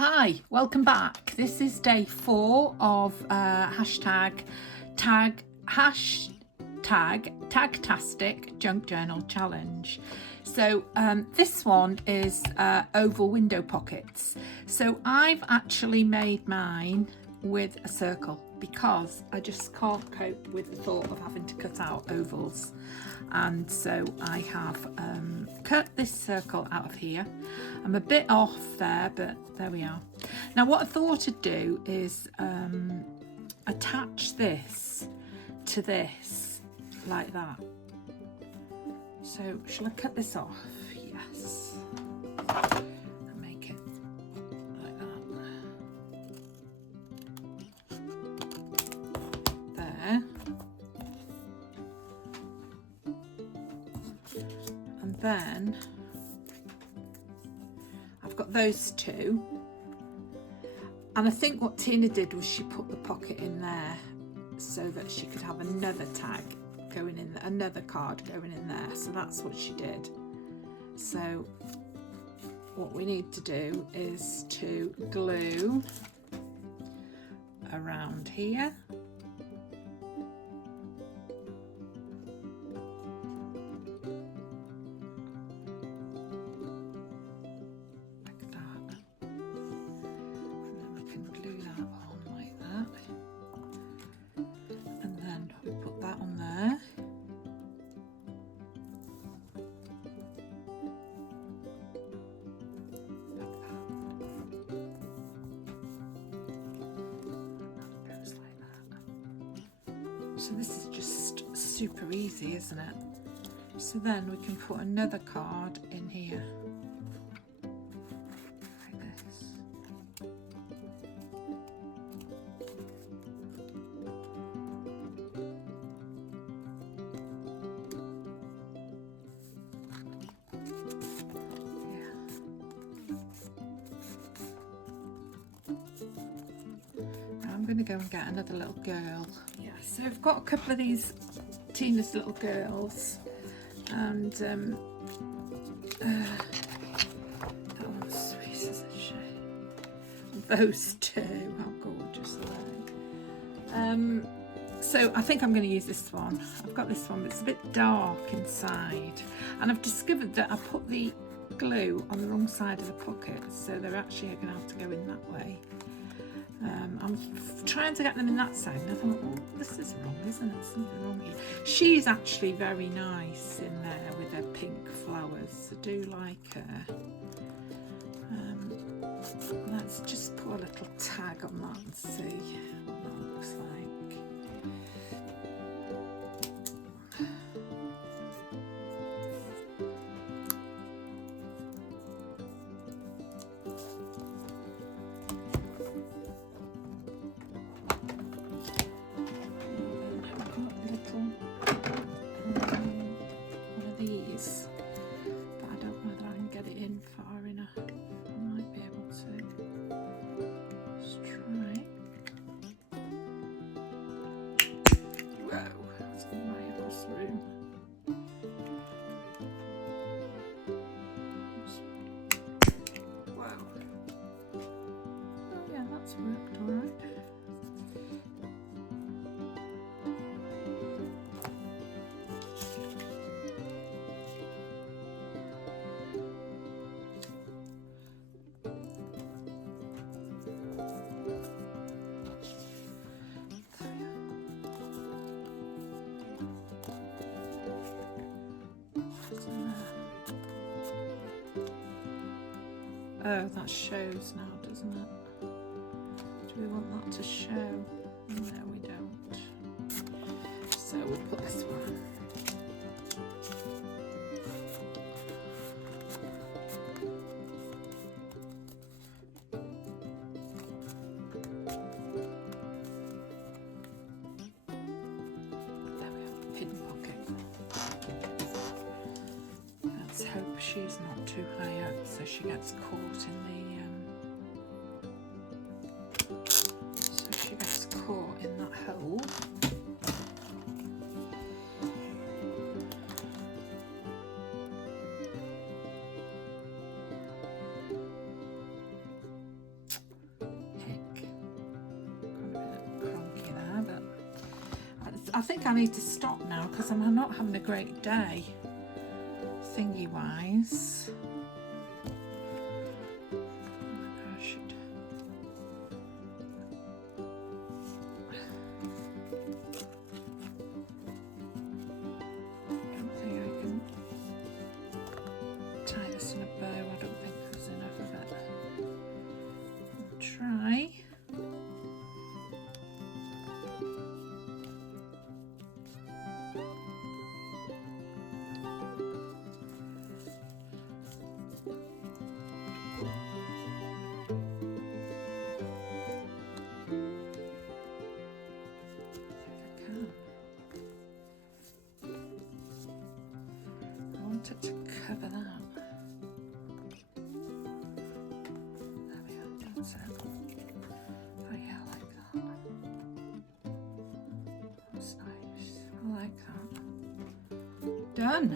Hi, welcome back. This is day 4 of Tagtastic Junk Journal Challenge. So this one is oval window pockets. So I've actually made mine with a circle because I just can't cope with the thought of having to cut out ovals. And so I have cut this circle out of here. I'm a bit off there, but there we are. Now what I thought I'd do is attach this to this like that. So shall I cut this off? Yes. And make it like that. There. And then I've got those two, and I think what Tina did was she put the pocket in there so that she could have another tag going in, another card going in there. So that's what she did. So what we need to do is to glue around here. So this is just super easy, isn't it? So then we can put another card in here, like this. Yeah. Now I'm going to go and get another little girl. So I've got a couple of these Tina's little girls, and that one's sweet as a shame. Those two, how gorgeous are they? So I think I'm going to use this one. I've got this one, but it's a bit dark inside, and I've discovered that I put the glue on the wrong side of the pocket, so they're actually going to have to go in that way. I'm trying to get them in that side, and I thought, oh, this is wrong, isn't it? Something wrong here. She's actually very nice in there with her pink flowers. I do like her. Let's just put a little tag on that and see what that looks like. Worked all right. Oh, that shows now, doesn't it? We want that to show. No, we don't. So we'll put this one. There we have a pin pocket. Let's hope she's not too high up so she gets caught in the caught in that hole. I think I need to stop now because I'm not having a great day thingy wise. I should. I don't think I can tie this in a bow. I don't think there's enough of it. I'll try. It to cover that. There we are, that's it. Oh yeah, I like that. That's nice. I like that. Done.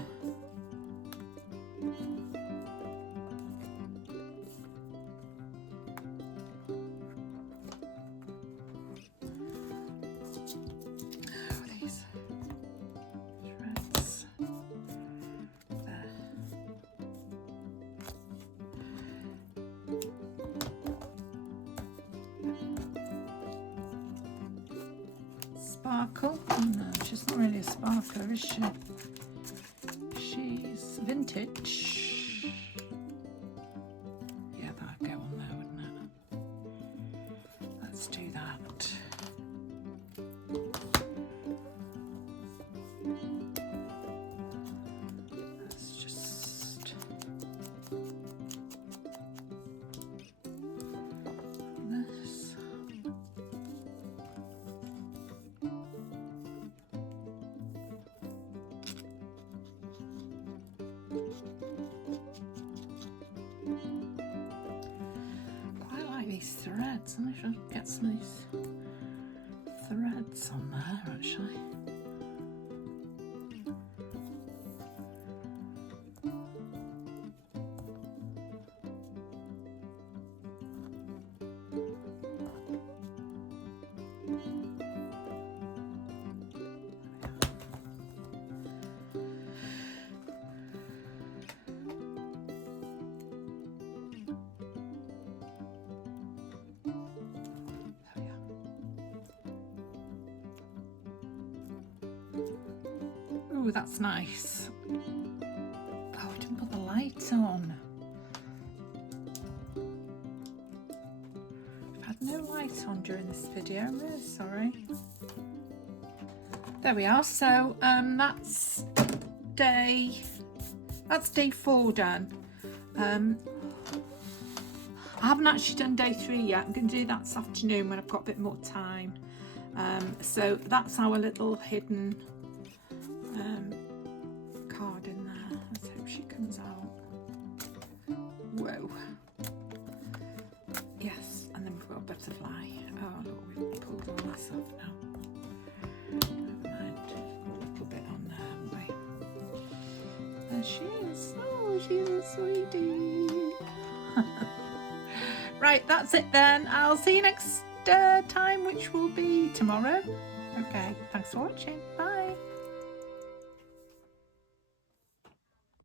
Sparkle? Oh no, she's not really a sparkler, is she? She's vintage. Yeah, that'd go on there, wouldn't it? Let's do that. Let's just... this. These threads, I should get some of these threads on there actually. Oh, that's nice. Oh, I didn't put the light on. I've had no light on during this video. I'm really sorry. There we are. So that's day 4 done. I haven't actually done day 3 yet. I'm going to do that this afternoon when I've got a bit more time. So that's our little hidden card in there. Let's hope she comes out. Whoa. Yes, and then we've got a butterfly. Oh look, we've pulled all this off now. Never mind. A little bit on there, haven't we? There she is. Oh, she's a sweetie. Right, that's it then. I'll see you next time, which will be tomorrow. Okay, thanks for watching.